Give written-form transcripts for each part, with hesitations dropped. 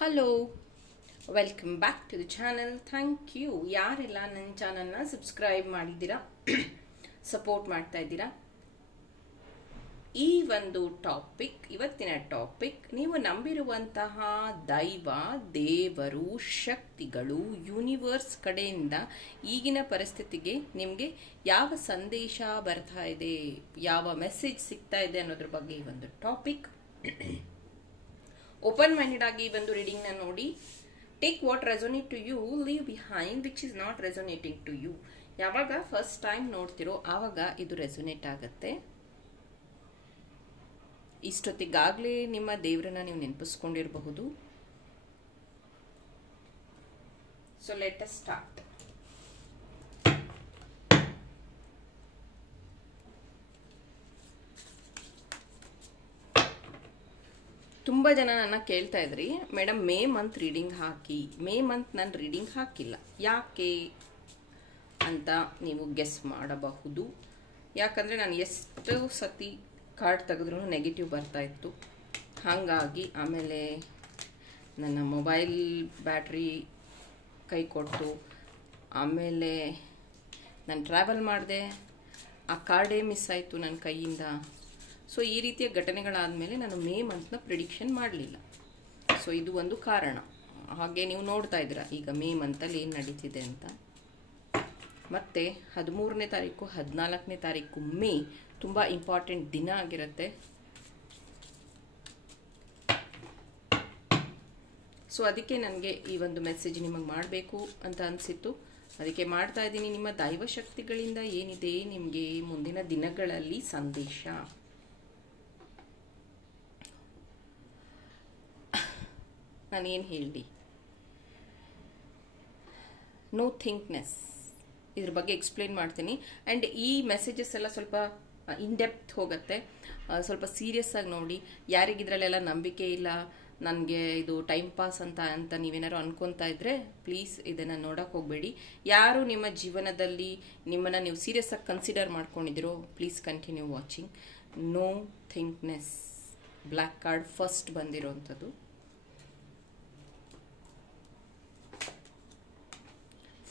Hello, welcome back to the channel. Thank you ಯಾರೆಲ್ಲ ನನ್ನ ಚಾನಲ್ನ ಸಬ್ಸ್ಕ್ರೈಬ್ ಮಾಡಿದ್ದೀರಾ, ಸಪೋರ್ಟ್ ಮಾಡ್ತಾ ಇದ್ದೀರಾ. ಈ ಒಂದು ಇವತ್ತಿನ ಟಾಪಿಕ್ ನೀವು ನಂಬಿರುವಂತಹ ದೈವ, ದೇವರು, ಶಕ್ತಿಗಳು, ಯೂನಿವರ್ಸ್ ಕಡೆಯಿಂದ ಈಗಿನ ಪರಿಸ್ಥಿತಿಗೆ ನಿಮಗೆ ಯಾವ ಸಂದೇಶ ಬರ್ತಾ ಇದೆ, ಯಾವ ಮೆಸೇಜ್ ಸಿಗ್ತಾ ಇದೆ ಅನ್ನೋದ್ರ ಬಗ್ಗೆ ಈ ಒಂದು ಟಾಪಿಕ್. ಓಪನ್ ಮೈಂಡೆಡ್ ಆಗಿ ಈ ಒಂದು ರೀಡಿಂಗ್ ನ ನೋಡಿ. Take what resonate to you, leave behind which is not resonating to you. ಯಾವಾಗ ಫಸ್ಟ್ ಟೈಮ್ ನೋಡ್ತಿರೋ ಆವಾಗ ಇದು ರೆಸೋನೇಟ್ ಆಗುತ್ತೆ. ಇಷ್ಟೊತ್ತಿಗಾಗಲೇ ನಿಮ್ಮ ದೇವರನ್ನ ನೀವು ನೆನಪಿಸ್ಕೊಂಡಿರಬಹುದು. So let us start. ತುಂಬ ಜನ ನನ್ನ ಕೇಳ್ತಾ ಇದ್ರಿ, ಮೇಡಮ್ ಮೇ ಮಂತ್ ರೀಡಿಂಗ್ ಹಾಕಿ. ಮೇ ಮಂತ್ ನಾನು ರೀಡಿಂಗ್ ಹಾಕಿಲ್ಲ, ಯಾಕೆ ಅಂತ ನೀವು ಗೆಸ್ ಮಾಡಬಹುದು. ಯಾಕಂದರೆ ನಾನು ಎಷ್ಟು ಸತಿ ಕಾರ್ಡ್ ತೆಗೆದ್ರೂ ನೆಗೆಟಿವ್ ಬರ್ತಾ ಇತ್ತು. ಹಾಗಾಗಿ ಆಮೇಲೆ ನನ್ನ ಮೊಬೈಲ್ ಬ್ಯಾಟ್ರಿ ಕೈ ಕೊಟ್ಟು, ಆಮೇಲೆ ನಾನು ಟ್ರಾವೆಲ್ ಮಾಡಿದೆ, ಆ ಕಾರ್ಡೇ ಮಿಸ್ ಆಯಿತು ನನ್ನ ಕೈಯಿಂದ. ಸೊ ಈ ರೀತಿಯ ಘಟನೆಗಳಾದಮೇಲೆ ನಾನು ಮೇ ಮಂತ್ನ ಪ್ರಿಡಿಕ್ಷನ್ ಮಾಡಲಿಲ್ಲ. ಸೊ ಇದು ಒಂದು ಕಾರಣ. ಹಾಗೆ ನೀವು ನೋಡ್ತಾ ಇದ್ದೀರಾ ಈಗ ಮೇ ಮಂತಲ್ಲಿ ಏನು ನಡೀತಿದೆ ಅಂತ. ಮತ್ತು 13ನೇ ತಾರೀಕು 14ನೇ ತಾರೀಕು ಮೇ ತುಂಬ ಇಂಪಾರ್ಟೆಂಟ್ ದಿನ ಆಗಿರುತ್ತೆ. ಸೊ ಅದಕ್ಕೆ ನನಗೆ ಈ ಒಂದು ಮೆಸೇಜ್ ನಿಮಗೆ ಮಾಡಬೇಕು ಅಂತ ಅನಿಸಿತ್ತು, ಅದಕ್ಕೆ ಮಾಡ್ತಾ ಇದ್ದೀನಿ. ನಿಮ್ಮ ದೈವಶಕ್ತಿಗಳಿಂದ ಏನಿದೆ ನಿಮಗೆ ಮುಂದಿನ ದಿನಗಳಲ್ಲಿ ಸಂದೇಶ. ನಾನೇನು ಹೇಳಿ, ನೋ ಥಿಂಕ್ನೆಸ್ ಇದ್ರ ಬಗ್ಗೆ ಎಕ್ಸ್ಪ್ಲೇನ್ ಮಾಡ್ತೀನಿ. ಆ್ಯಂಡ್ ಈ ಮೆಸೇಜಸ್ ಎಲ್ಲ ಸ್ವಲ್ಪ ಇನ್ ಡೆಪ್ತ್ ಹೋಗುತ್ತೆ, ಸ್ವಲ್ಪ ಸೀರಿಯಸ್ ಆಗಿ ನೋಡಿ. ಯಾರಿಗಿದ್ರಲ್ಲೆಲ್ಲ ನಂಬಿಕೆ ಇಲ್ಲ, ನನಗೆ ಇದು ಟೈಮ್ ಪಾಸ್ ಅಂತ ನೀವೇನಾದ್ರು ಅನ್ಕೊತಾ ಇದ್ರೆ ಪ್ಲೀಸ್ ಇದನ್ನು ನೋಡೋಕೆ ಹೋಗಬೇಡಿ. ಯಾರು ನಿಮ್ಮ ಜೀವನದಲ್ಲಿ ನಿಮ್ಮನ್ನು ನೀವು ಸೀರಿಯಸ್ ಆಗಿ ಕನ್ಸಿಡರ್ ಮಾಡ್ಕೊಂಡಿದ್ದೀರೋ ಪ್ಲೀಸ್ ಕಂಟಿನ್ಯೂ ವಾಚಿಂಗ್. ನೋ ಥಿಂಕ್ನೆಸ್ ಬ್ಲ್ಯಾಕ್ ಕಾರ್ಡ್ ಫಸ್ಟ್ ಬಂದಿರೋವಂಥದ್ದು.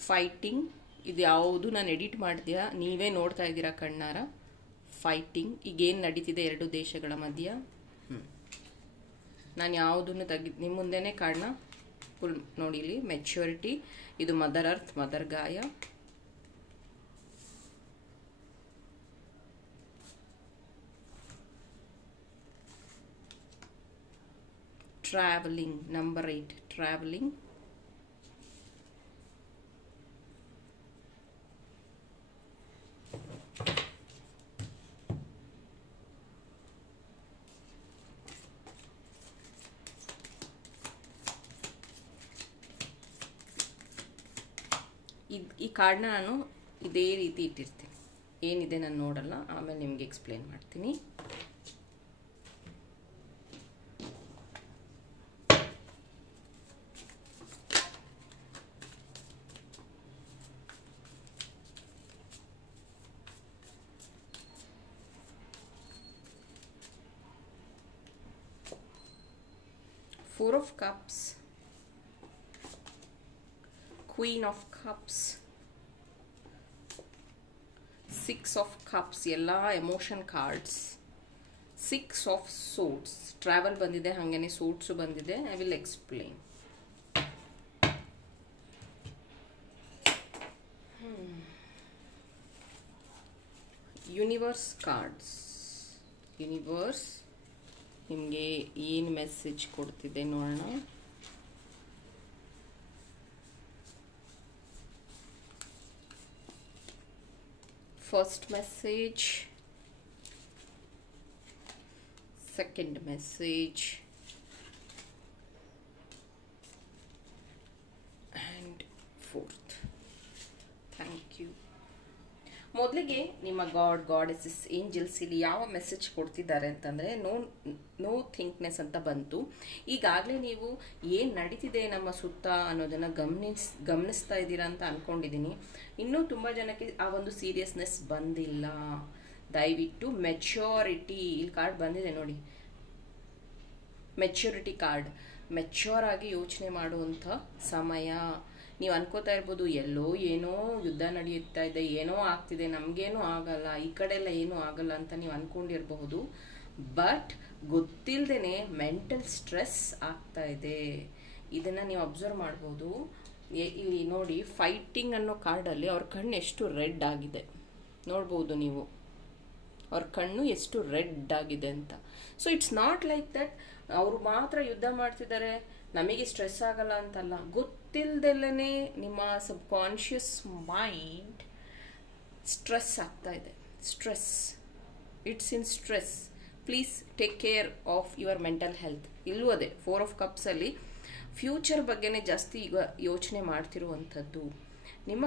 ಫೈಟಿಂಗ್, ಇದು ಯಾವುದು ನಾನು ಎಡಿಟ್ ಮಾಡಿದ್ಯಾ, ನೀವೇ ನೋಡ್ತಾ ಇದ್ದೀರಾ ಕಣ್ಣಾರ. ಫೈಟಿಂಗ್ ಈಗೇನು ನಡೀತಿದೆ ಎರಡು ದೇಶಗಳ ಮಧ್ಯ. ನಾನು ಯಾವುದನ್ನು ನಿಮ್ಮ ಮುಂದೆನೇ ಕಾರಣ ಫುಲ್ ನೋಡಿಲಿ. ಮೆಚ್ಯೂರಿಟಿ, ಇದು ಮದರ್ ಅರ್ತ್, ಮದರ್ ಗಾಯ. Travelling, number 8 travelling. ಈ ಕಾರ್ಡ್ನ ನಾನು ಇದೇ ರೀತಿ ಇಟ್ಟಿರ್ತೀನಿ, ಏನಿದೆ ನಾನು ನೋಡಲ್ಲ, ಆಮೇಲೆ ನಿಮಗೆ ಎಕ್ಸ್ಪ್ಲೇನ್ ಮಾಡ್ತೀನಿ. Four of Cups, Queen of Cups, Six of Cups, ಎಲ್ಲ emotion cards. 6 of Swords, travel ಬಂದಿದೆ, ಹಾಗೇನೆ ಸೋಟ್ಸು ಬಂದಿದೆ. I will explain. Universe cards. Universe ನಿಮಗೆ ಏನು ಮೆಸೇಜ್ ಕೊಡ್ತಿದೆ ನೋಡೋಣ. First message, second message and fourth. Thank you. ಮೊದಲಿಗೆ ನಿಮ್ಮ ಗಾಡೆಸಸ್, ಏಂಜಲ್ಸ್ ಇಲ್ಲಿ ಯಾವ ಮೆಸೇಜ್ ಕೊಡ್ತಿದ್ದಾರೆ ಅಂತಂದರೆ ನೋ ಥಿಂಕ್ನೆಸ್ ಅಂತ ಬಂತು. ಈಗಾಗಲೇ ನೀವು ಏನು ನಡೀತಿದೆ ನಮ್ಮ ಸುತ್ತ ಅನ್ನೋದನ್ನು ಗಮನಿಸ್ತಾ ಇದ್ದೀರಾ ಅಂತ ಅಂದ್ಕೊಂಡಿದ್ದೀನಿ. ಇನ್ನೂ ತುಂಬ ಜನಕ್ಕೆ ಆ ಒಂದು ಸೀರಿಯಸ್ನೆಸ್ ಬಂದಿಲ್ಲ. ದಯವಿಟ್ಟು ಮೆಚ್ಯೂರಿಟಿ, ಇಲ್ಲಿ ಕಾರ್ಡ್ ಬಂದಿದೆ ನೋಡಿ, ಮೆಚ್ಯೂರಿಟಿ ಕಾರ್ಡ್. ಮೆಚ್ಯೂರ್ ಆಗಿ ಯೋಚನೆ ಮಾಡುವಂಥ ಸಮಯ. ನೀವು ಅನ್ಕೋತಾ ಇರ್ಬೋದು, ಎಲ್ಲೋ ಏನೋ ಯುದ್ಧ ನಡೆಯುತ್ತಾ ಇದೆ, ಏನೋ ಆಗ್ತಿದೆ, ನಮಗೇನೂ ಆಗಲ್ಲ, ಈ ಕಡೆ ಎಲ್ಲ ಏನೂ ಆಗಲ್ಲ ಅಂತ ನೀವು ಅನ್ಕೊಂಡಿರಬಹುದು. ಬಟ್ ಗೊತ್ತಿಲ್ಲದೇನೆ ಮೆಂಟಲ್ ಸ್ಟ್ರೆಸ್ ಆಗ್ತಾ ಇದೆ. ಇದನ್ನು ನೀವು ಅಬ್ಸರ್ವ್ ಮಾಡ್ಬೋದು. ಇಲ್ಲಿ ನೋಡಿ, ಫೈಟಿಂಗ್ ಅನ್ನೋ ಕಾರ್ಡಲ್ಲಿ ಅವ್ರ ಕಣ್ಣು ಎಷ್ಟು ರೆಡ್ ಆಗಿದೆ ನೋಡ್ಬೋದು ನೀವು. ಅವ್ರ ಕಣ್ಣು ಎಷ್ಟು ರೆಡ್ ಆಗಿದೆ ಅಂತ. So it's not like that ಅವರು ಮಾತ್ರ ಯುದ್ಧ ಮಾಡ್ತಿದ್ದಾರೆ, ನಮಗೆ ಸ್ಟ್ರೆಸ್ ಆಗಲ್ಲ ಅಂತಲ್ಲ. ಗೊತ್ತಿಲ್ಲದಲ್ಲೇ ನಿಮ್ಮ ಸಬ್ ಕಾನ್ಷಿಯಸ್ ಮೈಂಡ್ ಸ್ಟ್ರೆಸ್ ಆಗ್ತಾ ಇದೆ. Stress, it's in stress. Please take care of your mental health. ಇಲ್ಲೂ ಅದೇ 4 ಆಫ್ ಕಪ್ಸಲ್ಲಿ ಫ್ಯೂಚರ್ ಬಗ್ಗೆನೇ ಜಾಸ್ತಿ ಈಗ ಯೋಚನೆ ಮಾಡ್ತಿರುವಂಥದ್ದು. ನಿಮ್ಮ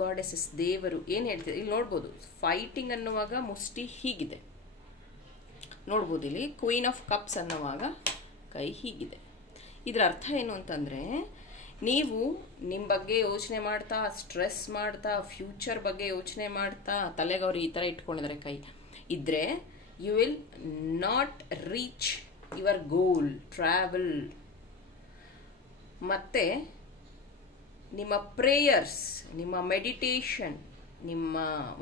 ಗಾಡೆಸಸ್ ದೇವರು ಏನು ಹೇಳ್ತಿದೆ ಇಲ್ಲಿ ನೋಡ್ಬೋದು. ಫೈಟಿಂಗ್ ಅನ್ನುವಾಗ ಮುಷ್ಟಿ ಹೀಗಿದೆ ನೋಡ್ಬೋದು. ಇಲ್ಲಿ ಕ್ವೀನ್ ಆಫ್ ಕಪ್ಸ್ ಅನ್ನುವಾಗ ಕೈ ಹೀಗಿದೆ. ಇದರ ಅರ್ಥ ಏನು ಅಂತಂದರೆ, ನೀವು ನಿಮ್ಮ ಬಗ್ಗೆ ಯೋಚನೆ ಮಾಡ್ತಾ, ಸ್ಟ್ರೆಸ್ ಮಾಡ್ತಾ, ಫ್ಯೂಚರ್ ಬಗ್ಗೆ ಯೋಚನೆ ಮಾಡ್ತಾ, ತಲೆಗವ್ರು ಈ ಥರ ಇಟ್ಕೊಂಡಿದ್ದಾರೆ ಕೈ ಇದ್ದರೆ, you will not reach your goal, travel. ಮತ್ತು ನಿಮ್ಮ ಪ್ರೇಯರ್ಸ್, ನಿಮ್ಮ ಮೆಡಿಟೇಷನ್, ನಿಮ್ಮ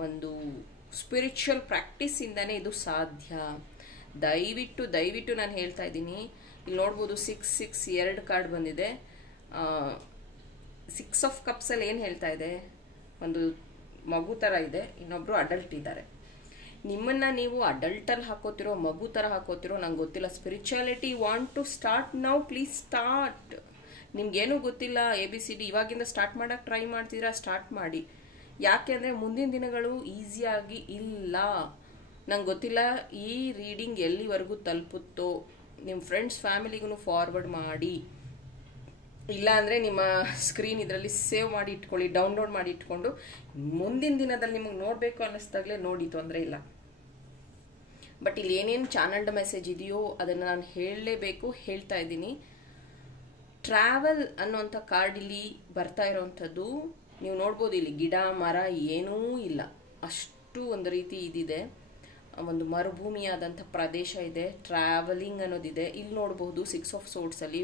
ಒಂದು ಸ್ಪಿರಿಚುವಲ್ ಪ್ರಾಕ್ಟೀಸಿಂದನೇ ಇದು ಸಾಧ್ಯ. ದಯವಿಟ್ಟು ನಾನು ಹೇಳ್ತಾ ಇದ್ದೀನಿ. ಇಲ್ಲಿ ನೋಡ್ಬೋದು 6 2 ಕಾರ್ಡ್ ಬಂದಿದೆ. 6 ಆಫ್ ಕಪ್ಸಲ್ಲಿ ಏನು ಹೇಳ್ತಾ ಇದೆ, ಒಂದು ಮಗು ಥರ ಇದೆ, ಇನ್ನೊಬ್ಬರು ಅಡಲ್ಟ್ ಇದ್ದಾರೆ. ನಿಮ್ಮನ್ನು ನೀವು ಅಡಲ್ಟಲ್ಲಿ ಹಾಕೋತಿರೋ, ಮಗು ಥರ ಹಾಕೋತಿರೋ ನಂಗೆ ಗೊತ್ತಿಲ್ಲ. Spirituality want to start now, please start. ನಿಮ್ಗೇನೂ ಗೊತ್ತಿಲ್ಲ, ABCD ಇವಾಗಿಂದ ಸ್ಟಾರ್ಟ್ ಮಾಡೋಕ್ಕೆ ಟ್ರೈ ಮಾಡ್ತಿದ್ದೀರಾ, ಸ್ಟಾರ್ಟ್ ಮಾಡಿ. ಯಾಕೆ ಅಂದರೆ ಮುಂದಿನ ದಿನಗಳು ಈಸಿಯಾಗಿ ಇಲ್ಲ. ನಂಗೆ ಗೊತ್ತಿಲ್ಲ ಈ ರೀಡಿಂಗ್ ಎಲ್ಲಿವರೆಗೂ ತಲುಪುತ್ತೋ. ನಿಮ್ಮ ಫ್ರೆಂಡ್ಸ್ ಫ್ಯಾಮಿಲಿಗೂ ಫಾರ್ವರ್ಡ್ ಮಾಡಿ, ಇಲ್ಲಾಂದರೆ ನಿಮ್ಮ ಸ್ಕ್ರೀನ್ ಇದರಲ್ಲಿ ಸೇವ್ ಮಾಡಿ ಇಟ್ಕೊಳ್ಳಿ, ಡೌನ್ಲೋಡ್ ಮಾಡಿ ಇಟ್ಕೊಂಡು ಮುಂದಿನ ದಿನದಲ್ಲಿ ನಿಮಗೆ ನೋಡಬೇಕು ಅನ್ನಿಸ್ದಾಗಲೇ ನೋಡಿ, ತೊಂದರೆ ಇಲ್ಲ. ಬಟ್ ಇಲ್ಲಿ ಏನೇನು ಚಾನಲ್ಡ್ ಮೆಸೇಜ್ ಇದೆಯೋ ಅದನ್ನು ನಾನು ಹೇಳಲೇಬೇಕು, ಹೇಳ್ತಾ ಇದ್ದೀನಿ. ಟ್ರಾವೆಲ್ ಅನ್ನೋಂಥ ಕಾರ್ಡ್ ಇಲ್ಲಿ ಬರ್ತಾ ಇರೋವಂಥದ್ದು ನೀವು ನೋಡ್ಬೋದು. ಇಲ್ಲಿ ಗಿಡ ಮರ ಏನೂ ಇಲ್ಲ, ಅಷ್ಟು ಒಂದು ರೀತಿ ಇದಿದೆ, ಒಂದು ಮರುಭೂಮಿಯಾದಂಥ ಪ್ರದೇಶ ಇದೆ. ಟ್ರಾವೆಲಿಂಗ್ ಅನ್ನೋದಿದೆ. ಇಲ್ಲಿ ನೋಡಬಹುದು 6 ಆಫ್ ಸೋರ್ಟ್ಸಲ್ಲಿ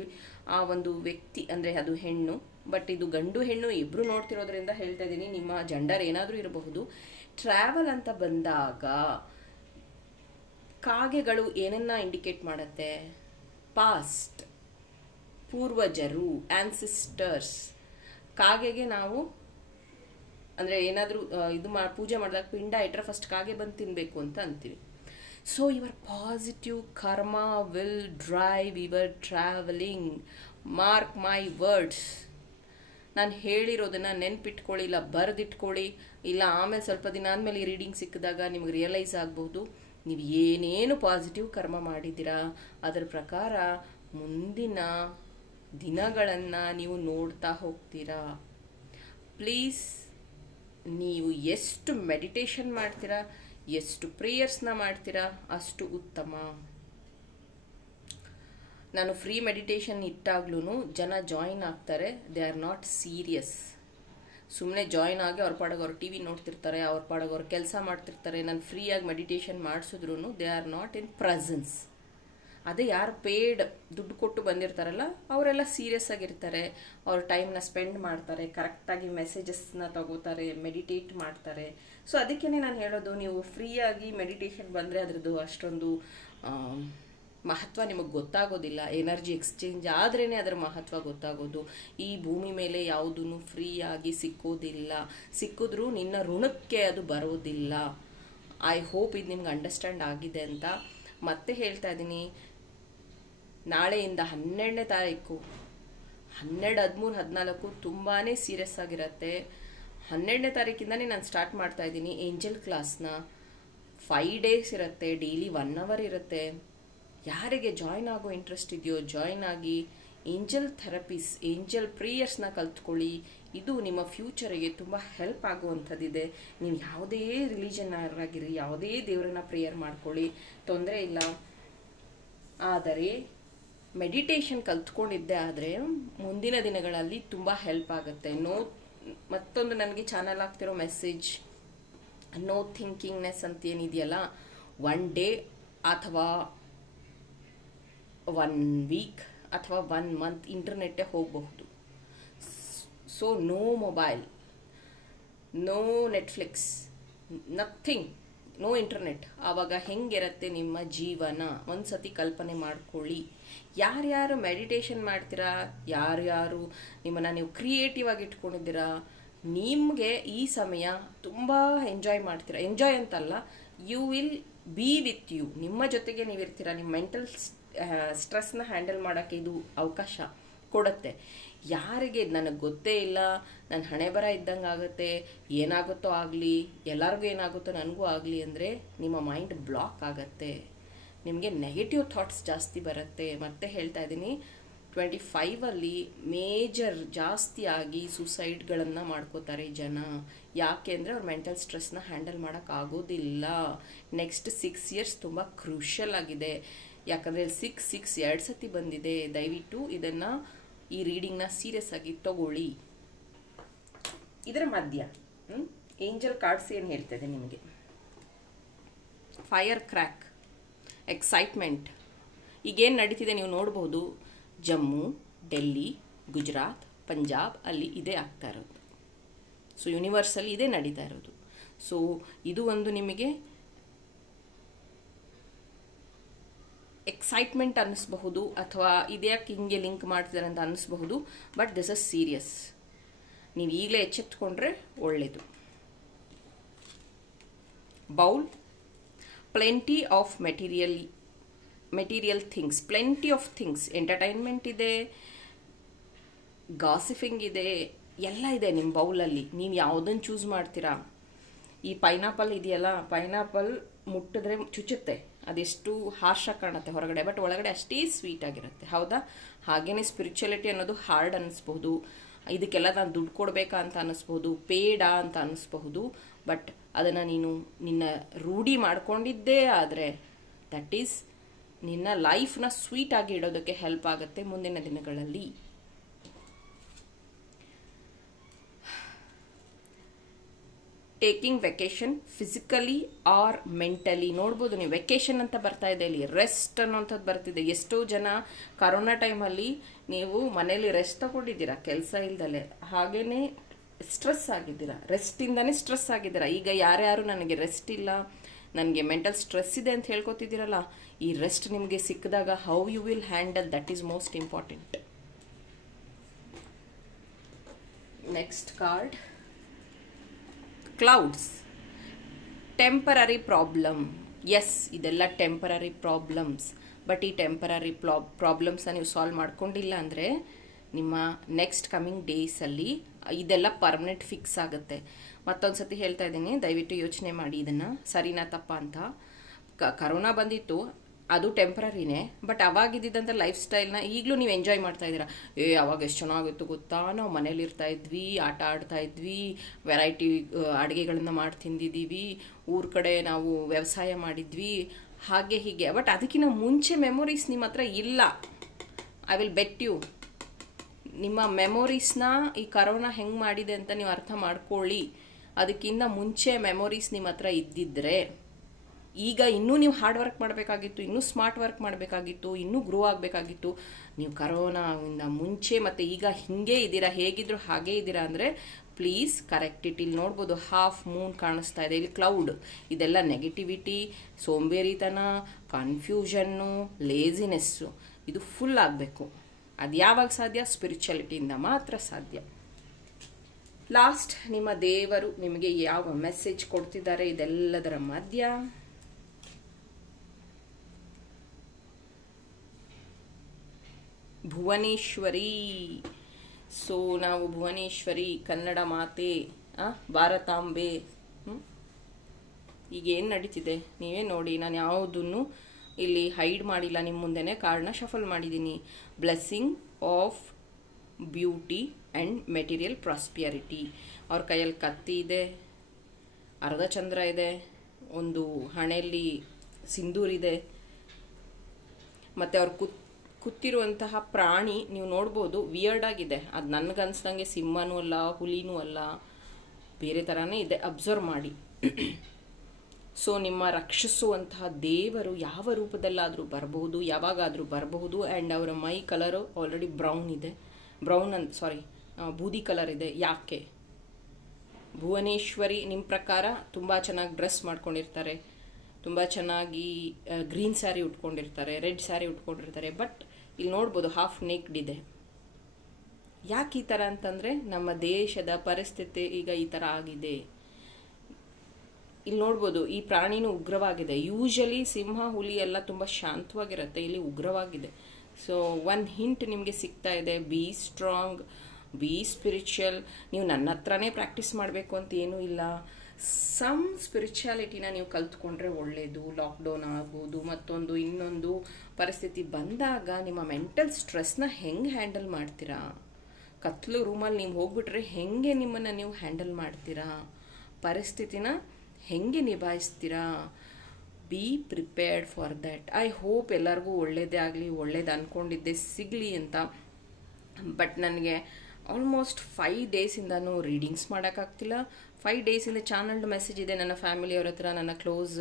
ಆ ಒಂದು ವ್ಯಕ್ತಿ, ಅಂದರೆ ಅದು ಹೆಣ್ಣು, ಬಟ್ ಇದು ಗಂಡು ಹೆಣ್ಣು ಇಬ್ಬರು ನೋಡ್ತಿರೋದ್ರಿಂದ ಹೇಳ್ತಾ ಇದ್ದೀನಿ, ನಿಮ್ಮ ಜೆಂಡರ್ ಏನಾದರೂ ಇರಬಹುದು. ಟ್ರಾವೆಲ್ ಅಂತ ಬಂದಾಗ ಕಾಗೆಗಳು ಏನನ್ನ ಇಂಡಿಕೇಟ್ ಮಾಡುತ್ತೆ? ಪಾಸ್ಟ್, ಪೂರ್ವಜರು, ಆನ್ಸಿಸ್ಟರ್ಸ್. ಕಾಗೆಗೆ ನಾವು ಅಂದರೆ ಏನಾದರೂ ಪೂಜೆ ಮಾಡಿದಾಗ ಪಿಂಡ ಇಟ್ಟರೆ ಫಸ್ಟ್ ಕಾಗೆ ಬಂದು ತಿನ್ನಬೇಕು ಅಂತ ಅಂತೀವಿ. ಸೊ ಯುವರ್ ಪಾಸಿಟಿವ್ ಕರ್ಮ will drive your travelling. Mark my words. ನಾನು ಹೇಳಿರೋದನ್ನು ನೆನ್ಪಿಟ್ಕೊಳ್ಳಿ, ಇಲ್ಲ ಬರೆದಿಟ್ಕೊಳ್ಳಿ, ಇಲ್ಲ ಆಮೇಲೆ ಸ್ವಲ್ಪ ದಿನ ಆದಮೇಲೆ ಈ ರೀಡಿಂಗ್ ಸಿಕ್ಕಿದಾಗ ನಿಮ್ಗೆ ರಿಯಲೈಸ್ ಆಗ್ಬೋದು ನೀವು ಏನೇನು ಪಾಸಿಟಿವ್ ಕರ್ಮ ಮಾಡಿದ್ದೀರಾ ಅದರ ಪ್ರಕಾರ ಮುಂದಿನ ದಿನಗಳನ್ನು ನೀವು ನೋಡ್ತಾ ಹೋಗ್ತೀರಾ. ಪ್ಲೀಸ್ ನೀವು ಎಷ್ಟು ಮೆಡಿಟೇಷನ್ ಮಾಡ್ತೀರಾ, ಎಷ್ಟು ಪ್ರೇಯರ್ಸ್ನ ಮಾಡ್ತೀರಾ ಅಷ್ಟು ಉತ್ತಮ. ನಾನು ಫ್ರೀ ಮೆಡಿಟೇಷನ್ ಇಟ್ಟಾಗ್ಲೂ ಜನ ಜಾಯಿನ್ ಆಗ್ತಾರೆ, ದೇ ಆರ್ ನಾಟ್ ಸೀರಿಯಸ್. ಸುಮ್ಮನೆ ಜಾಯಿನ್ ಆಗಿ ಅವ್ರ ಪಾಡಗೆ ಅವ್ರು TV ನೋಡ್ತಿರ್ತಾರೆ, ಅವ್ರ ಪಾಡಗೆ ಅವ್ರು ಕೆಲಸ ಮಾಡ್ತಿರ್ತಾರೆ. ನಾನು ಫ್ರೀಯಾಗಿ ಮೆಡಿಟೇಷನ್ ಮಾಡಿಸಿದ್ರು they are not in presence. ಅದೇ ಯಾರು ಪೇಯ್ಡ್ ದುಡ್ಡು ಕೊಟ್ಟು ಬಂದಿರ್ತಾರಲ್ಲ ಅವರೆಲ್ಲ ಸೀರಿಯಸ್ ಆಗಿರ್ತಾರೆ, ಅವ್ರ ಟೈಮ್ನ ಸ್ಪೆಂಡ್ ಮಾಡ್ತಾರೆ, ಕರೆಕ್ಟಾಗಿ ಮೆಸೇಜಸ್ನ ತಗೋತಾರೆ, ಮೆಡಿಟೇಟ್ ಮಾಡ್ತಾರೆ. ಸೊ ಅದಕ್ಕೇ ನಾನು ಹೇಳೋದು, ನೀವು ಫ್ರೀಯಾಗಿ ಮೆಡಿಟೇಷನ್ ಬಂದರೆ ಅದರದ್ದು ಅಷ್ಟೊಂದು ಮಹತ್ವ ನಿಮಗೆ ಗೊತ್ತಾಗೋದಿಲ್ಲ. ಎನರ್ಜಿ ಎಕ್ಸ್ಚೇಂಜ್ ಆದ್ರೇ ಅದರ ಮಹತ್ವ ಗೊತ್ತಾಗೋದು. ಈ ಭೂಮಿ ಮೇಲೆ ಯಾವುದೂ ಫ್ರೀಯಾಗಿ ಸಿಕ್ಕೋದಿಲ್ಲ, ಸಿಕ್ಕಿದ್ರೂ ನಿನ್ನ ಋಣಕ್ಕೆ ಅದು ಬರೋದಿಲ್ಲ. ಐ ಹೋಪ್ ಇದು ನಿಮ್ಗೆ ಅಂಡರ್ಸ್ಟ್ಯಾಂಡ್ ಆಗಿದೆ ಅಂತ ಮತ್ತೆ ಹೇಳ್ತಾ ಇದ್ದೀನಿ. ನಾಳೆಯಿಂದ 12ನೇ ತಾರೀಕು 12, 13, 14 ತುಂಬಾ ಸೀರಿಯಸ್ ಆಗಿರುತ್ತೆ. 12ನೇ ತಾರೀಕಿಂದನೇ ನಾನು ಸ್ಟಾರ್ಟ್ ಮಾಡ್ತಾ ಇದ್ದೀನಿ ಏಂಜಲ್ ಕ್ಲಾಸ್ನ. 5 ಡೇಸ್ ಇರುತ್ತೆ, ಡೈಲಿ 1 ಅವರ್ ಇರುತ್ತೆ. ಯಾರಿಗೆ ಜಾಯ್ನ್ ಆಗೋ ಇಂಟ್ರೆಸ್ಟ್ ಇದೆಯೋ ಜಾಯ್ನ್ ಆಗಿ ಏಂಜಲ್ ಥೆರಪೀಸ್, ಏಂಜಲ್ ಪ್ರೇಯರ್ಸ್ನ ಕಲ್ತ್ಕೊಳ್ಳಿ. ಇದು ನಿಮ್ಮ ಫ್ಯೂಚರಿಗೆ ತುಂಬ ಹೆಲ್ಪ್ ಆಗುವಂಥದ್ದಿದೆ. ನೀವು ಯಾವುದೇ ರಿಲಿಜನ್ ಆಗಿರಿ, ಯಾವುದೇ ದೇವರನ್ನ ಪ್ರೇಯರ್ ಮಾಡ್ಕೊಳ್ಳಿ, ತೊಂದರೆ ಇಲ್ಲ. ಆದರೆ ಮೆಡಿಟೇಷನ್ ಕಲ್ತ್ಕೊಂಡಿದ್ದೆ ಆದರೆ ಮುಂದಿನ ದಿನಗಳಲ್ಲಿ ತುಂಬ ಹೆಲ್ಪ್ ಆಗುತ್ತೆ. ಮತ್ತೊಂದು ನನಗೆ ಚಾನಲ್ ಆಗ್ತಿರೋ ಮೆಸೇಜ್, ನೋ ಥಿಂಕಿಂಗ್ನೆಸ್ ಅಂತ ಏನಿದೆಯಲ್ಲ, 1 ಡೇ ಅಥವಾ 1 ವೀಕ್ ಅಥವಾ 1 ಮಂತ್ ಇಂಟರ್ನೆಟ್ಟೇ ಹೋಗಬಹುದು. So no mobile, no Netflix, nothing, no internet. ಆವಾಗ ಹೆಂಗಿರುತ್ತೆ ನಿಮ್ಮ ಜೀವನ ಒಂದು ಸತಿ ಕಲ್ಪನೆ ಮಾಡ್ಕೊಳ್ಳಿ. ಯಾರ್ಯಾರು ಮೆಡಿಟೇಷನ್ ಮಾಡ್ತೀರಾ, ಯಾರ್ಯಾರು ನಿಮ್ಮನ್ನು ನೀವು ಕ್ರಿಯೇಟಿವ್ ಆಗಿ ಇಟ್ಕೊಂಡಿದ್ದೀರಾ, ನಿಮಗೆ ಈ ಸಮಯ ತುಂಬ ಎಂಜಾಯ್ ಮಾಡ್ತೀರಾ. ಎಂಜಾಯ್ ಅಂತಲ್ಲ, you will be with you, ನಿಮ್ಮ ಜೊತೆಗೆ ನೀವಿರ್ತೀರ. ನಿಮ್ಮ ಮೆಂಟಲ್ ಸ್ಟ್ರೆಸ್ನ ಹ್ಯಾಂಡಲ್ ಮಾಡೋಕ್ಕೆ ಇದು ಅವಕಾಶ ಕೊಡುತ್ತೆ. ಯಾರಿಗೆ ನನಗೆ ಗೊತ್ತೇ ಇಲ್ಲ, ನನ್ನ ಹಣೆ ಬರ ಇದ್ದಂಗೆ ಆಗುತ್ತೆ, ಏನಾಗುತ್ತೋ ಆಗಲಿ, ಎಲ್ಲರಿಗೂ ಏನಾಗುತ್ತೋ ನನಗೂ ಆಗಲಿ ಅಂದರೆ ನಿಮ್ಮ ಮೈಂಡ್ ಬ್ಲಾಕ್ ಆಗುತ್ತೆ, ನಿಮಗೆ ನೆಗೆಟಿವ್ ಥಾಟ್ಸ್ ಜಾಸ್ತಿ ಬರುತ್ತೆ. ಮತ್ತೆ ಹೇಳ್ತಾ ಇದ್ದೀನಿ, 25ಅಲ್ಲಿ ಮೇಜರ್ ಜಾಸ್ತಿ ಆಗಿ ಸುಸೈಡ್ಗಳನ್ನು ಮಾಡ್ಕೋತಾರೆ ಜನ. ಯಾಕೆ ಅಂದರೆ ಅವ್ರ ಮೆಂಟಲ್ ಸ್ಟ್ರೆಸ್ನ ಹ್ಯಾಂಡಲ್ ಮಾಡೋಕ್ಕಾಗೋದಿಲ್ಲ. ನೆಕ್ಸ್ಟ್ 6 ಇಯರ್ಸ್ ತುಂಬ ಕ್ರೂಷಲ್ ಆಗಿದೆ. ಯಾಕಂದರೆ 6 2 ಸತಿ ಬಂದಿದೆ. ದಯವಿಟ್ಟು ಇದನ್ನು, ಈ ರೀಡಿಂಗ್ನ ಸೀರಿಯಸ್ ಆಗಿ ತಗೊಳ್ಳಿ. ಇದರ ಮಧ್ಯ ಏಂಜಲ್ ಕಾರ್ಡ್ಸ್ ಏನು ಹೇಳ್ತದೆ ನಿಮಗೆ? Fire crack, excitement. ಈಗೇನು ನಡೀತಿದೆ ನೀವು ನೋಡ್ಬೋದು. ಜಮ್ಮು, ಡೆಲ್ಲಿ, ಗುಜರಾತ್, ಪಂಜಾಬ್ ಅಲ್ಲಿ ಇದೇ ಆಗ್ತಾ ಇರೋದು. ಸೊ ಯೂನಿವರ್ಸಲ್ಲಿ ಇದೇ ನಡೀತಾ ಇರೋದು. ಸೊ ಇದು ಒಂದು ನಿಮಗೆ ಎಕ್ಸೈಟ್ಮೆಂಟ್ ಅನ್ನಿಸ್ಬಹುದು, ಅಥವಾ ಇದ್ಯಾಕೆ ಹಿಂಗೆ ಲಿಂಕ್ ಮಾಡ್ತಿದ್ದಾರೆ ಅಂತ ಅನ್ನಿಸ್ಬಹುದು. But this is serious. ನೀವು ಈಗಲೇ ಎಚ್ಚೆತ್ಕೊಂಡ್ರೆ ಒಳ್ಳೆಯದು. Bowl, plenty of material things, plenty of things. Entertainment ಇದೆ, ಗಾಸಿಫಿಂಗ್ ಇದೆ, ಎಲ್ಲ ಇದೆ ನಿಮ್ಮ ಬೌಲಲ್ಲಿ. ನೀವು ಯಾವುದನ್ನು ಚೂಸ್ ಮಾಡ್ತೀರಾ? ಈ ಪೈನಾಪಲ್ ಇದೆಯಲ್ಲ, ಪೈನಾಪಲ್ ಮುಟ್ಟಿದ್ರೆ ಚುಚ್ಚುತ್ತೆ, ಅದೆಷ್ಟು ಹಾರ್ಷಾಗಿ ಕಾಣುತ್ತೆ ಹೊರಗಡೆ, ಬಟ್ ಒಳಗಡೆ ಅಷ್ಟೇ ಸ್ವೀಟ್ ಆಗಿರುತ್ತೆ. ಹೌದಾ? ಹಾಗೇನೆ ಸ್ಪಿರಿಚುಯಾಲಿಟಿ ಅನ್ನೋದು ಹಾರ್ಡ್ ಅನ್ನಿಸ್ಬಹುದು. ಇದಕ್ಕೆಲ್ಲ ನಾನು ದುಡ್ಡು ಕೊಡಬೇಕಾ ಅಂತ ಅನ್ನಿಸ್ಬಹುದು, ಪೇಡ ಅಂತ ಅನ್ನಿಸ್ಬಹುದು. ಬಟ್ ಅದನ್ನು ನೀನು ನಿನ್ನ ರೂಢಿ ಮಾಡ್ಕೊಂಡಿದ್ದೇ ಆದರೆ ದಟ್ ಈಸ್ ನಿನ್ನ ಲೈಫ್ನ ಸ್ವೀಟ್ ಆಗಿ ಇಡೋದಕ್ಕೆ ಹೆಲ್ಪ್ ಆಗುತ್ತೆ ಮುಂದಿನ ದಿನಗಳಲ್ಲಿ. Taking vacation physically or mentally. ನೋಡ್ಬೋದು ನೀವು, ವೆಕೇಶನ್ ಅಂತ ಬರ್ತಾ ಇದೆ ಇಲ್ಲಿ, ರೆಸ್ಟ್ ಅನ್ನೋಂಥದ್ದು ಬರ್ತಿದೆ. ಎಷ್ಟೋ ಜನ ಕರೋನಾ ಟೈಮಲ್ಲಿ ನೀವು ಮನೇಲಿ ರೆಸ್ಟ್ ತಗೊಂಡಿದ್ದೀರಾ ಕೆಲಸ ಇಲ್ದಲೆ, ಹಾಗೇನೆ ಸ್ಟ್ರೆಸ್ ಆಗಿದ್ದೀರಾ, ರೆಸ್ಟಿಂದನೇ ಸ್ಟ್ರೆಸ್ ಆಗಿದ್ದೀರಾ. ಈಗ ಯಾರ್ಯಾರು ನನಗೆ ರೆಸ್ಟ್ ಇಲ್ಲ, ನನಗೆ ಮೆಂಟಲ್ ಸ್ಟ್ರೆಸ್ ಇದೆ ಅಂತ ಹೇಳ್ಕೊತಿದ್ದೀರಲ್ಲ, ಈ ರೆಸ್ಟ್ ನಿಮಗೆ ಸಿಕ್ಕಿದಾಗ how you will handle, that is most important. Next card, clouds, temporary problem. Yes, ಇದೆಲ್ಲ ಟೆಂಪರರಿ ಪ್ರಾಬ್ಲಮ್ಸ್. ಬಟ್ ಈ ಟೆಂಪರರಿ ಪ್ರಾಬ್ಲಮ್ಸ್ನ ನೀವು ಸಾಲ್ವ್ ಮಾಡ್ಕೊಂಡಿಲ್ಲ ಅಂದರೆ ನಿಮ್ಮ ನೆಕ್ಸ್ಟ್ ಕಮಿಂಗ್ ಡೇಸಲ್ಲಿ ಇದೆಲ್ಲ ಪರ್ಮನೆಂಟ್ ಫಿಕ್ಸ್ ಆಗುತ್ತೆ. ಮತ್ತೊಂದು ಸತಿ ಹೇಳ್ತಾ ಇದ್ದೀನಿ, ದಯವಿಟ್ಟು ಯೋಚನೆ ಮಾಡಿ ಇದನ್ನು, ಸರಿನಾ ತಪ್ಪಾ ಅಂತ. ಕರೋನಾ ಬಂದಿತ್ತು, ಅದು ಟೆಂಪ್ರರಿನೇ, ಬಟ್ ಅವಾಗಿದ್ದಂಥ ಲೈಫ್ ಸ್ಟೈಲ್ನ ಈಗಲೂ ನೀವು ಎಂಜಾಯ್ ಮಾಡ್ತಾ ಇದ್ದೀರಾ. ಅವಾಗ ಎಷ್ಟು ಚೆನ್ನಾಗಿತ್ತು ಗೊತ್ತಾ, ನಾವು ಮನೇಲಿ ಇರ್ತಾ ಇದ್ವಿ, ಆಟ ಆಡ್ತಾ ಇದ್ವಿ, ವೆರೈಟಿ ಅಡುಗೆಗಳನ್ನ ಮಾಡಿ ತಿಂದಿದ್ದೀವಿ, ಊರ ಕಡೆ ನಾವು ವ್ಯವಸಾಯ ಮಾಡಿದ್ವಿ, ಹಾಗೆ ಹೀಗೆ. ಬಟ್ ಅದಕ್ಕಿಂತ ಮುಂಚೆ ಮೆಮೊರೀಸ್ ನಿಮ್ಮ ಹತ್ರ ಇಲ್ಲ. ಐ ವಿಲ್ ಬೆಟ್ ಯು, ನಿಮ್ಮ ಮೆಮೊರೀಸ್ನ ಈ ಕರೋನಾ ಹೆಂಗೆ ಮಾಡಿದೆ ಅಂತ ನೀವು ಅರ್ಥ ಮಾಡ್ಕೊಳ್ಳಿ. ಅದಕ್ಕಿಂತ ಮುಂಚೆ ಮೆಮೊರೀಸ್ ನಿಮ್ಮ ಹತ್ರ ಇದ್ದಿದ್ರೆ ಈಗ ಇನ್ನೂ ನೀವು ಹಾರ್ಡ್ ವರ್ಕ್ ಮಾಡಬೇಕಾಗಿತ್ತು, ಇನ್ನೂ ಸ್ಮಾರ್ಟ್ ವರ್ಕ್ ಮಾಡಬೇಕಾಗಿತ್ತು, ಇನ್ನೂ ಗ್ರೋ ಆಗಬೇಕಾಗಿತ್ತು. ನೀವು ಕರೋನಾದಿಂದ ಮುಂಚೆ ಮತ್ತು ಈಗ ಹಿಂಗೆ ಇದ್ದೀರಾ, ಹೇಗಿದ್ರು ಹಾಗೇ ಇದ್ದೀರಾ ಅಂದರೆ ಪ್ಲೀಸ್ ಕರೆಕ್ಟ್ ಇಟ್. ಇಲ್ಲಿ ನೋಡ್ಬೋದು ಹಾಫ್ ಮೂನ್ ಕಾಣಿಸ್ತಾ ಇದೆ, ಇಲ್ಲಿ ಕ್ಲೌಡ್. ಇದೆಲ್ಲ ನೆಗೆಟಿವಿಟಿ, ಸೋಂಬೇರಿತನ, ಕನ್ಫ್ಯೂಷನ್ನು, ಲೇಜಿನೆಸ್ಸು, ಇದು ಫುಲ್ ಆಗಬೇಕು. ಅದು ಯಾವಾಗ ಸಾಧ್ಯ? ಸ್ಪಿರಿಚುಯಾಲಿಟಿಯಿಂದ ಮಾತ್ರ ಸಾಧ್ಯ. ಲಾಸ್ಟ್, ನಿಮ್ಮ ದೇವರು ನಿಮಗೆ ಯಾವ ಮೆಸೇಜ್ ಕೊಡ್ತಿದ್ದಾರೆ ಇದೆಲ್ಲದರ ಮಧ್ಯ? ಭುವನೇಶ್ವರಿ. ಸೊ ನಾವು ಭುವನೇಶ್ವರಿ, ಕನ್ನಡ ಮಾತೆ, ಭಾರತಾಂಬೆ. ಈಗ ಏನು ನಡೀತಿದೆ ನೀವೇ ನೋಡಿ. ನಾನು ಯಾವುದನ್ನು ಇಲ್ಲಿ ಹೈಡ್ ಮಾಡಿಲ್ಲ, ನಿಮ್ಮ ಮುಂದೆನೇ ಕಾರ್ಡ್ನ ಶಫಲ್ ಮಾಡಿದ್ದೀನಿ. Blessing of beauty and material prosperity. ಅವ್ರ ಕೈಯಲ್ಲಿ ಕತ್ತಿ ಇದೆ, ಅರ್ಧ ಚಂದ್ರ ಇದೆ, ಒಂದು ಹಣೆಯಲ್ಲಿ ಸಿಂಧೂರಿದೆ, ಮತ್ತು ಅವ್ರು ಕೂತಿರುವಂತಹ ಪ್ರಾಣಿ ನೀವು ನೋಡ್ಬೋದು, ವಿಯರ್ಡ್ ಆಗಿದೆ. ಅದು ನನಗನ್ಸ್ದಂಗೆ ಸಿಂಹನೂ ಅಲ್ಲ, ಹುಲಿನೂ ಅಲ್ಲ, ಬೇರೆ ಥರನೇ ಇದೆ. ಅಬ್ಸರ್ವ್ ಮಾಡಿ. ಸೊ ನಿಮ್ಮ ರಕ್ಷಿಸುವಂತಹ ದೇವರು ಯಾವ ರೂಪದಲ್ಲಾದರೂ ಬರಬಹುದು, ಯಾವಾಗಾದರೂ ಬರಬಹುದು. ಆ್ಯಂಡ್ ಅವರ ಮೈ ಕಲರು ಆಲ್ರೆಡಿ ಬ್ರೌನ್ ಇದೆ, ಬೂದಿ ಕಲರ್ ಇದೆ. ಯಾಕೆ? ಭುವನೇಶ್ವರಿ ನಿಮ್ಮ ಪ್ರಕಾರ ತುಂಬ ಚೆನ್ನಾಗಿ ಡ್ರೆಸ್ ಮಾಡ್ಕೊಂಡಿರ್ತಾರೆ, ತುಂಬ ಚೆನ್ನಾಗಿ ಗ್ರೀನ್ ಸ್ಯಾರಿ ಉಟ್ಕೊಂಡಿರ್ತಾರೆ, ರೆಡ್ ಸ್ಯಾರಿ ಉಟ್ಕೊಂಡಿರ್ತಾರೆ. ಬಟ್ ಇಲ್ಲಿ ನೋಡ್ಬೋದು ಹಾಫ್ ನೇಕ್ಡ್ ಇದೆ. ಯಾಕೆ ಈ ಥರ ಅಂತಂದರೆ ನಮ್ಮ ದೇಶದ ಪರಿಸ್ಥಿತಿ ಈಗ ಈ ಥರ ಆಗಿದೆ. ಇಲ್ಲಿ ನೋಡ್ಬೋದು ಈ ಪ್ರಾಣಿನೂ ಉಗ್ರವಾಗಿದೆ. ಯೂಶಲಿ ಸಿಂಹ ಹುಲಿ ಎಲ್ಲ ತುಂಬ ಶಾಂತವಾಗಿರುತ್ತೆ, ಇಲ್ಲಿ ಉಗ್ರವಾಗಿದೆ. ಸೊ ಒನ್ ಹಿಂಟ್ ನಿಮಗೆ ಸಿಗ್ತಾ ಇದೆ, ಬಿ ಸ್ಟ್ರಾಂಗ್, ಬಿ ಸ್ಪಿರಿಚುವಲ್. ನೀವು ನನ್ನ ಹತ್ರನೇ ಪ್ರಾಕ್ಟೀಸ್ ಮಾಡಬೇಕು ಅಂತ ಏನೂ ಇಲ್ಲ. ಸಮ್ ಸ್ಪಿರಿಚುಯಾಲಿಟಿನ ನೀವು ಕಲ್ತ್ಕೊಂಡ್ರೆ ಒಳ್ಳೆಯದು. ಲಾಕ್ಡೌನ್ ಆಗ್ಬೋದು, ಮತ್ತೊಂದು ಇನ್ನೊಂದು ಪರಿಸ್ಥಿತಿ ಬಂದಾಗ ನಿಮ್ಮ ಮೆಂಟಲ್ ಸ್ಟ್ರೆಸ್ನ ಹೆಂಗೆ ಹ್ಯಾಂಡಲ್ ಮಾಡ್ತೀರಾ? ಕತ್ಲು ರೂಮಲ್ಲಿ ನೀವು ಹೋಗ್ಬಿಟ್ರೆ ಹೆಂಗೆ ನಿಮ್ಮನ್ನು ನೀವು ಹ್ಯಾಂಡಲ್ ಮಾಡ್ತೀರಾ? ಪರಿಸ್ಥಿತಿನ ಹೆಂಗೆ ನಿಭಾಯಿಸ್ತೀರಾ? Be prepared for that. I hope ಎಲ್ಲರಿಗೂ ಒಳ್ಳೇದೇ ಆಗಲಿ, ಒಳ್ಳೇದು ಅಂದ್ಕೊಂಡಿದ್ದೆ ಸಿಗಲಿ ಅಂತ. ಬಟ್ ನನಗೆ ಆಲ್ಮೋಸ್ಟ್ 5 ಡೇಸಿಂದನೂ ರೀಡಿಂಗ್ಸ್ ಮಾಡೋಕ್ಕಾಗ್ತಿಲ್ಲ. 5 ಡೇಸಿಂದ ಚಾನಲ್ಡ್ ಮೆಸೇಜ್ ಇದೆ ನನ್ನ ಫ್ಯಾಮಿಲಿಯವ್ರ ಹತ್ರ, ನನ್ನ ಕ್ಲೋಸ್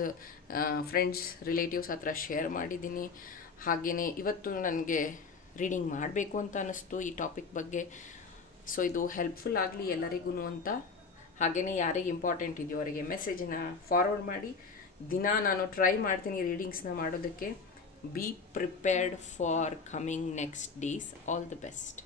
ಫ್ರೆಂಡ್ಸ್ ರಿಲೇಟಿವ್ಸ್ ಹತ್ರ ಶೇರ್ ಮಾಡಿದ್ದೀನಿ. ಹಾಗೆಯೇ ಇವತ್ತು ನನಗೆ ರೀಡಿಂಗ್ ಮಾಡಬೇಕು ಅಂತ ಅನ್ನಿಸ್ತು ಈ ಟಾಪಿಕ್ ಬಗ್ಗೆ. ಸೊ ಇದು ಹೆಲ್ಪ್ಫುಲ್ ಆಗಲಿ ಎಲ್ಲರಿಗೂ ಅಂತ. ಹಾಗೆಯೇ ಯಾರಿಗೆ ಇಂಪಾರ್ಟೆಂಟ್ ಇದೆಯೋ ಅವರಿಗೆ ಮೆಸೇಜನ್ನ ಫಾರ್ವರ್ಡ್ ಮಾಡಿ. ದಿನ ನಾನು ಟ್ರೈ ಮಾಡ್ತೀನಿ ರೀಡಿಂಗ್ಸ್ನ ಮಾಡೋದಕ್ಕೆ. B prepared for coming next days. All the best.